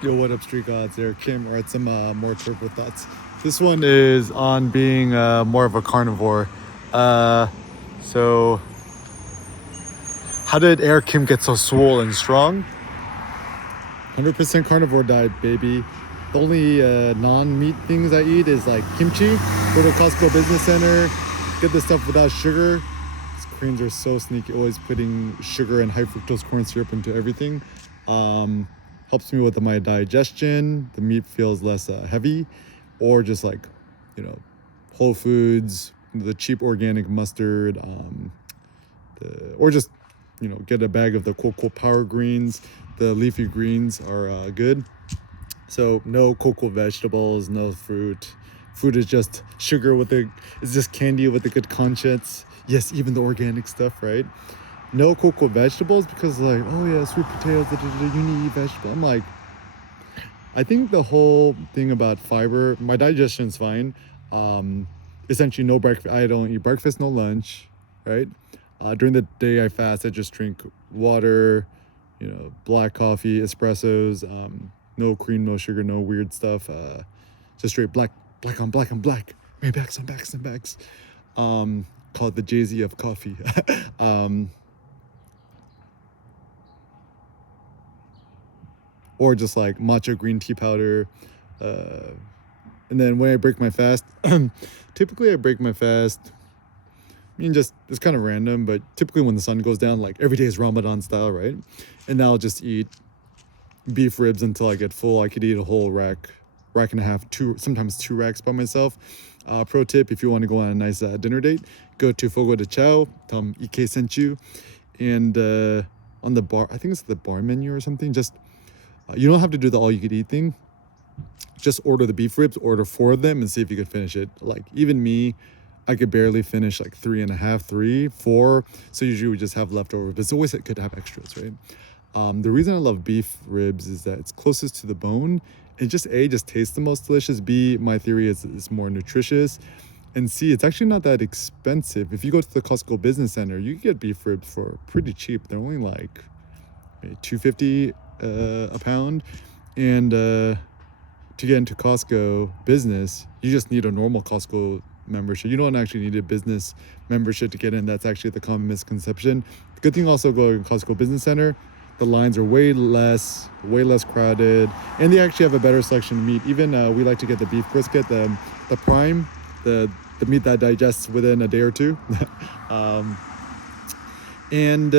Yo, what up, Street Gods? There, Kim, or at some more turbo thoughts. This one is on being more of a carnivore. Uh, so, how did Air Kim get so swole and strong? 100% carnivore diet, baby. The only non-meat things I eat is like kimchi. Go to Costco Business Center, get the stuff without sugar. These Koreans are so sneaky, always putting sugar and high fructose corn syrup into everything. Um, Helps me with my digestion. The meat feels less heavy, or just like, you know, Whole Foods, the cheap organic mustard, or just get a bag of the cocoa power greens. The leafy greens are good. So no cocoa vegetables, no fruit. Fruit is just sugar with the, it's just candy with a good conscience. Yes, even the organic stuff, right? No cocoa vegetables because like, oh yeah, sweet potatoes, you need to eat vegetable. I'm like, I think the whole thing about fiber, my digestion's fine. Um, Essentially, no breakfast. I don't eat breakfast, no lunch, right? During the day, I fast. I just drink water, black coffee, espressos, no cream, no sugar, no weird stuff. Just straight black, black on black on black. Maybachs on backs and backs. Call it the Jay-Z of coffee. um, or just like matcha green tea powder. Uh, and then when I break my fast, typically I break my fast. I mean, just it's kind of random, but typically when the sun goes down, like every day is Ramadan style, right? And now I'll just eat beef ribs until I get full. I could eat a whole rack and a half, sometimes two racks by myself. Pro tip: if you want to go on a nice dinner date, go to Fogo de Chao. Tell them Ike sent you, and on the bar, I think it's the bar menu or something. Just you don't have to do the all you could eat thing. Just order the beef ribs, order 4 of them, and see if you could finish it. Like even me, I could barely finish like 3.5, 3, 4. So usually we just have leftover, but it's always good to have extras, right? The reason I love beef ribs is that it's closest to the bone. It just tastes the most delicious. B, my theory is it's more nutritious. And C, it's actually not that expensive. If you go to the Costco Business Center, you can get beef ribs for pretty cheap. They're only like maybe $2.50 a pound. And to get into Costco business, you just need a normal Costco membership. You don't actually need a business membership to get in. That's actually the common misconception. The good thing also going to Costco Business Center, the lines are way less crowded, and they actually have a better selection of meat. Even we like to get the beef brisket, the prime, the meat that digests within a day or two. um, and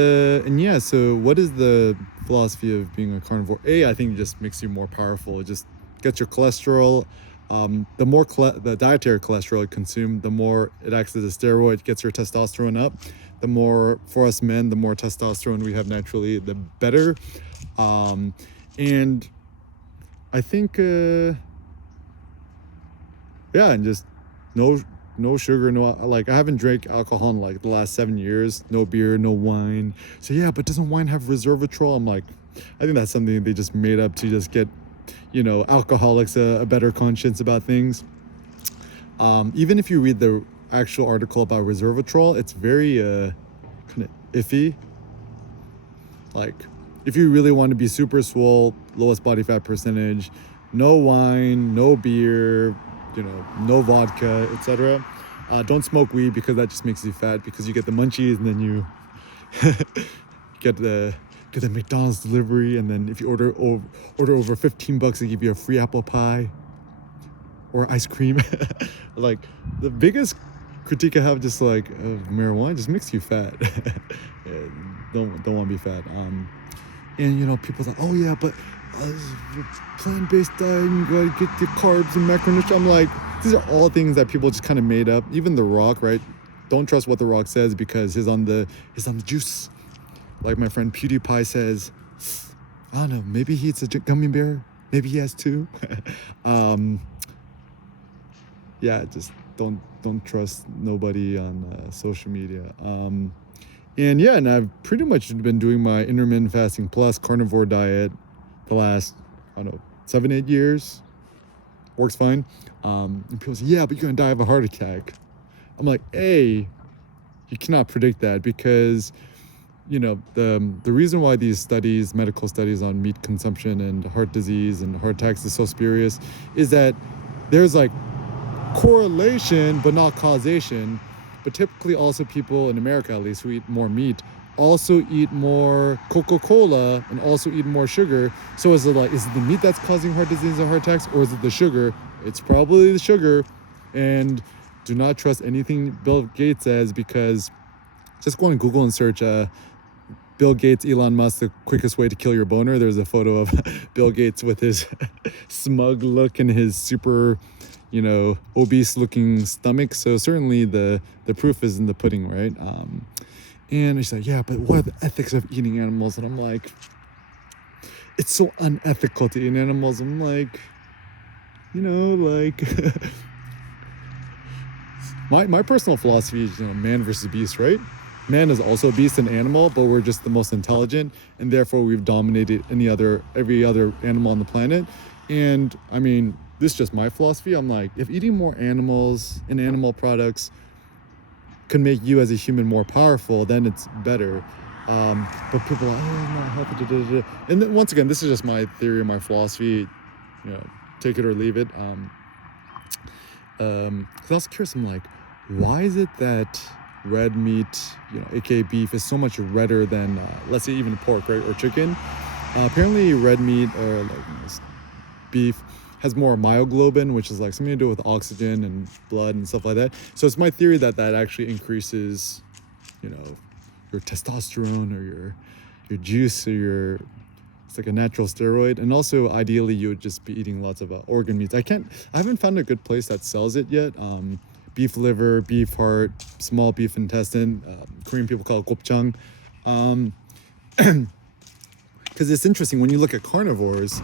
yeah, so what is the philosophy of being a carnivore? I think it just makes you more powerful. It just gets your cholesterol. The more the dietary cholesterol you consume, the more it acts as a steroid, gets your testosterone up. The more, for us men, the more testosterone we have naturally, the better. And I think, yeah, and just no sugar, no, like I haven't drank alcohol in like the last 7 years. No beer, no wine. So yeah, but doesn't wine have resveratrol? I'm like, I think that's something they just made up to just get alcoholics a better conscience about things. Even if you read the actual article about resveratrol, it's very kind of iffy. Like, if you really want to be super swole, lowest body fat percentage, no wine, no beer, no vodka, etc. Don't smoke weed because that just makes you fat, because you get the munchies and then you get the McDonald's delivery, and then if you order over $15, they give you a free apple pie or ice cream. Like, the biggest critique I have just like of marijuana, just makes you fat. don't want to be fat. And people's like, oh yeah, but plant-based diet, you gotta get the carbs and macronutrients. I'm like, these are all things that people just kind of made up. Even The Rock, right? Don't trust what The Rock says because he's on the juice. Like my friend PewDiePie says, I don't know, maybe he eats a gummy bear, maybe he has 2. Yeah, just don't trust nobody on social media. And I've pretty much been doing my intermittent fasting plus carnivore diet the last, I don't know, 7-8 years. Works fine. And people say, yeah, but you're gonna die of a heart attack. I'm like, you cannot predict that, because the reason why these studies, medical studies on meat consumption and heart disease and heart attacks is so spurious is that there's like correlation but not causation. But typically also people in America, at least, who eat more meat also eat more Coca-Cola and also eat more sugar. So is it the meat that's causing heart disease and heart attacks, or is it the sugar? It's probably the sugar. And do not trust anything Bill Gates says, because just go on Google and search Bill Gates, Elon Musk, the quickest way to kill your boner. There's a photo of Bill Gates with his smug look and his super, obese looking stomach. So certainly the proof is in the pudding, right? And she's like, yeah, but what are the ethics of eating animals? And I'm like, it's so unethical to eat animals. I'm like, my personal philosophy is, man versus beast, right? Man is also a beast and animal, but we're just the most intelligent, and therefore we've dominated every other animal on the planet. And I mean, this is just my philosophy. I'm like, if eating more animals and animal products can make you as a human more powerful, then it's better. But people are like, oh, it's not healthy. Da, da, da. And then, once again, this is just my theory, my philosophy. Take it or leave it. 'Cause I was curious. I'm like, why is it that red meat, aka beef, is so much redder than, let's say, even pork, right, or chicken? Apparently, red meat or beef has more myoglobin, which is like something to do with oxygen and blood and stuff like that. So it's my theory that actually increases, your testosterone or your juice or it's like a natural steroid. And also, ideally, you would just be eating lots of organ meats. I haven't found a good place that sells it yet. Beef liver, beef heart, small beef intestine. Korean people call it gopchang. Because it's interesting, when you look at carnivores,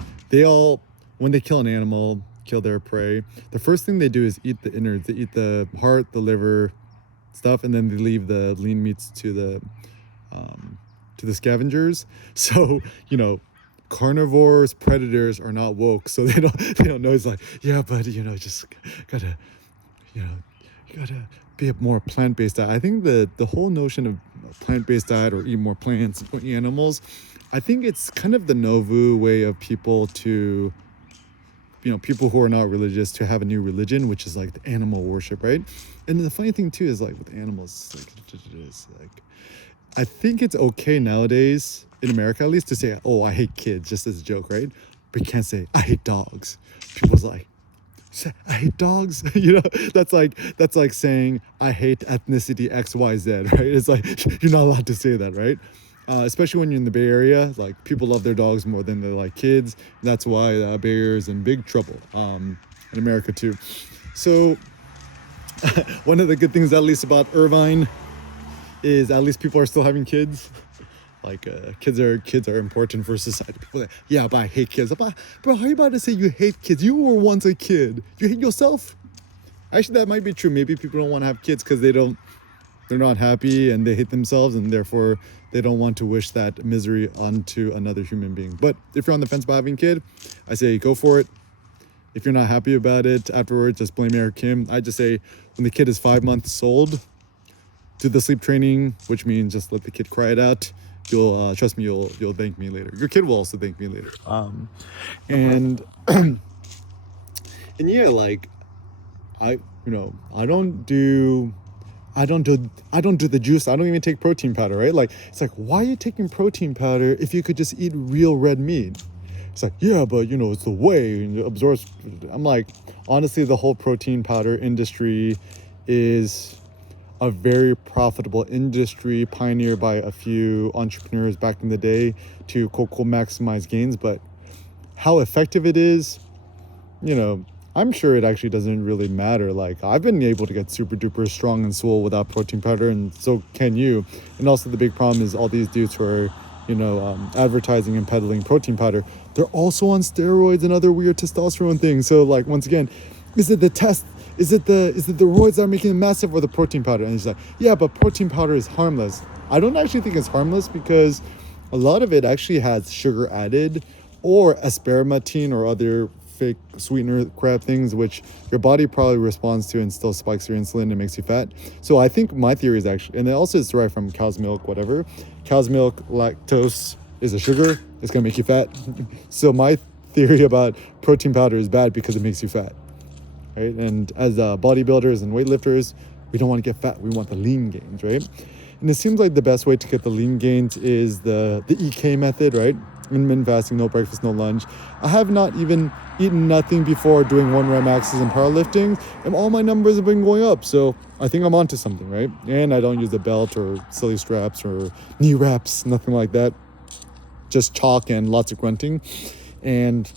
when they kill an animal, kill their prey, the first thing they do is eat the innards. They eat the heart, the liver stuff, and then they leave the lean meats to the scavengers. So, carnivores, predators are not woke, so they don't know. It's like, yeah, but just gotta, you gotta be a more plant-based diet. I think the whole notion of plant-based diet or eat more plants or eat animals, I think it's kind of the nouveau way of people to, people who are not religious, to have a new religion, which is like the animal worship, right? And the funny thing too is, like, with animals, I think it's okay nowadays, in America at least, to say, oh, I hate kids, just as a joke, right? But you can't say, I hate dogs. People's like, I hate dogs. That's like saying I hate ethnicity XYZ, right? It's like, you're not allowed to say that, right? Especially when you're in the Bay Area, like, people love their dogs more than they like kids. That's why Bay Area is in big trouble, in America too. So one of the good things, at least, about Irvine is at least people are still having kids. Like, kids are important for society. People are like, yeah, but I hate kids. I'm like, bro, how are you about to say you hate kids? You were once a kid. You hate yourself? Actually, that might be true. Maybe people don't want to have kids because they're not happy and they hate themselves, and therefore they don't want to wish that misery onto another human being. But if you're on the fence about having a kid, I say go for it. If you're not happy about it afterwards, just blame Eric Kim. I just say, when the kid is 5 months old, do the sleep training, which means just let the kid cry it out. You'll trust me, you'll thank me later. Your kid will also thank me later. And yeah, like, I don't do the juice. I don't even take protein powder, right? Like, it's like, why are you taking protein powder if you could just eat real red meat? It's like, yeah, but it's the way it absorbs. I'm like, honestly, the whole protein powder industry is a very profitable industry pioneered by a few entrepreneurs back in the day to maximize gains. But how effective it is, I'm sure it actually doesn't really matter. Like, I've been able to get super duper strong and swole without protein powder, and so can you. And also, the big problem is all these dudes who are, advertising and peddling protein powder, they're also on steroids and other weird testosterone things. So, like, once again, is it the test? Is it the roids that are making them massive, or the protein powder? And he's like, yeah, but protein powder is harmless. I don't actually think it's harmless, because a lot of it actually has sugar added, or aspartame or other fake sweetener crap things, which your body probably responds to and still spikes your insulin and makes you fat. So I think my theory is actually, and it also is derived from cow's milk, whatever. Cow's milk, lactose is a sugar. It's gonna make you fat. So my theory about protein powder is bad because it makes you fat, right? And as bodybuilders and weightlifters, we don't want to get fat. We want the lean gains, right? And it seems like the best way to get the lean gains is the EK method, right? Intermittent fasting, no breakfast, no lunch. I have not even eaten nothing before doing 1 rep maxes and powerlifting, and all my numbers have been going up. So I think I'm onto something, right? And I don't use a belt or silly straps or knee wraps, nothing like that. Just chalk and lots of grunting. And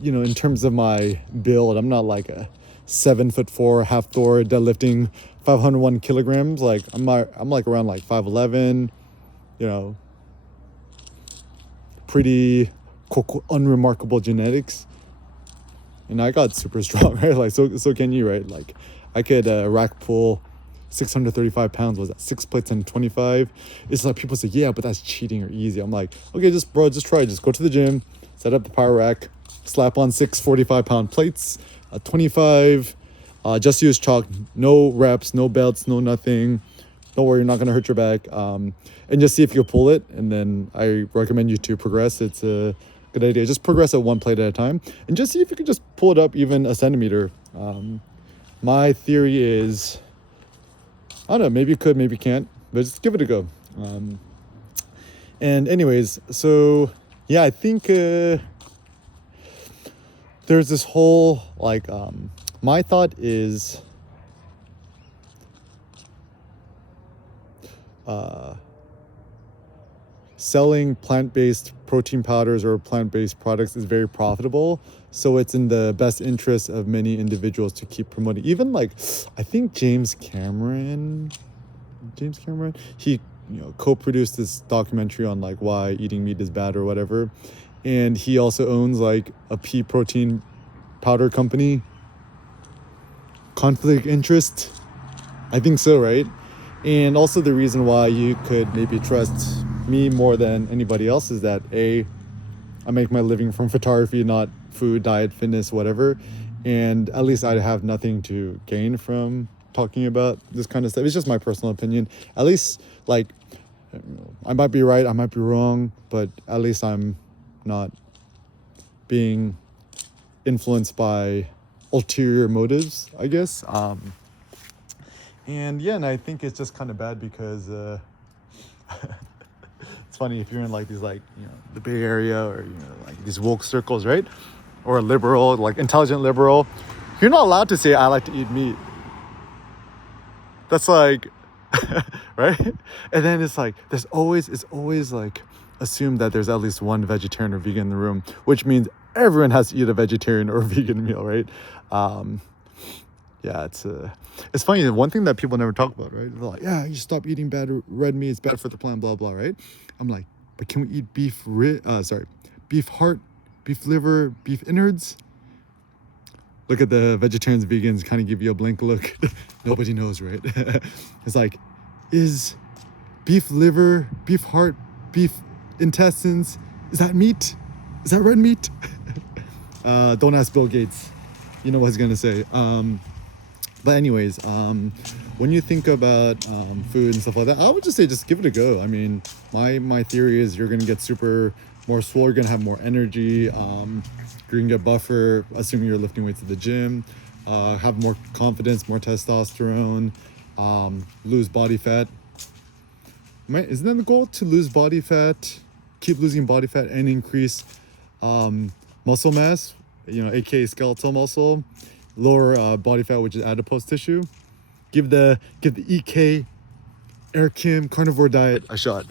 you know, in terms of my build, I'm not like a 7'4" half Thor deadlifting 501 kilograms. Like I'm like around like 5'11", you know, pretty unremarkable genetics. And I got super strong, right? Like so can you, right? Like I could rack pull 635 pounds, was that 6 plates and 25. It's like people say, yeah, but that's cheating or easy. I'm like, okay, just try, just go to the gym, set up the power rack, slap on 6 45-pound plates, 25, just use chalk, no reps, no belts, no nothing. Don't worry, you're not gonna hurt your back. And just see if you pull it. And then I recommend you to progress. It's a good idea. Just progress at 1 plate at a time, and just see if you can just pull it up even a centimeter. My theory is, I don't know, maybe you could, maybe you can't, but just give it a go. And anyways, so yeah, I think there's this whole like my thought is selling plant-based protein powders or plant-based products is very profitable. So it's in the best interest of many individuals to keep promoting. Even like, I think James Cameron, he co-produced this documentary on like why eating meat is bad or whatever. And he also owns like a pea protein powder company. Conflict interest? I think so, right? And also the reason why you could maybe trust me more than anybody else is that I make my living from photography, not food, diet, fitness, whatever. And at least I have nothing to gain from talking about this kind of stuff. It's just my personal opinion. At least, like, I might be right, I might be wrong, but at least I'm not being influenced by ulterior motives, I guess. And yeah, and I think it's just kind of bad because it's funny if you're in like these like, the Bay Area or, like these woke circles, right? Or a liberal, like intelligent liberal, you're not allowed to say, I like to eat meat. That's like, right? And then it's like, it's always like assumed that there's at least one vegetarian or vegan in the room, which means everyone has to eat a vegetarian or vegan meal, right? Yeah, it's funny. One thing that people never talk about, right? They're like, yeah, you stop eating bad red meat. It's bad for the plant, blah, blah, right? I'm like, but can we eat beef heart, beef liver, beef innards? Look at the vegetarians, vegans, kind of give you a blank look. Nobody knows, right? It's like, is beef liver, beef heart, beef intestines, is that meat? Is that red meat? Don't ask Bill Gates. You know what he's going to say. But anyways, when you think about food and stuff like that, I would just say just give it a go. I mean, my theory is you're going to get more swole, you're going to have more energy, you're going to get buffer, assuming you're lifting weights at the gym, have more confidence, more testosterone, lose body fat. Isn't that the goal, to lose body fat, keep losing body fat and increase muscle mass, aka skeletal muscle, lower body fat, which is adipose tissue? Give the EK Air Kim carnivore diet a shot.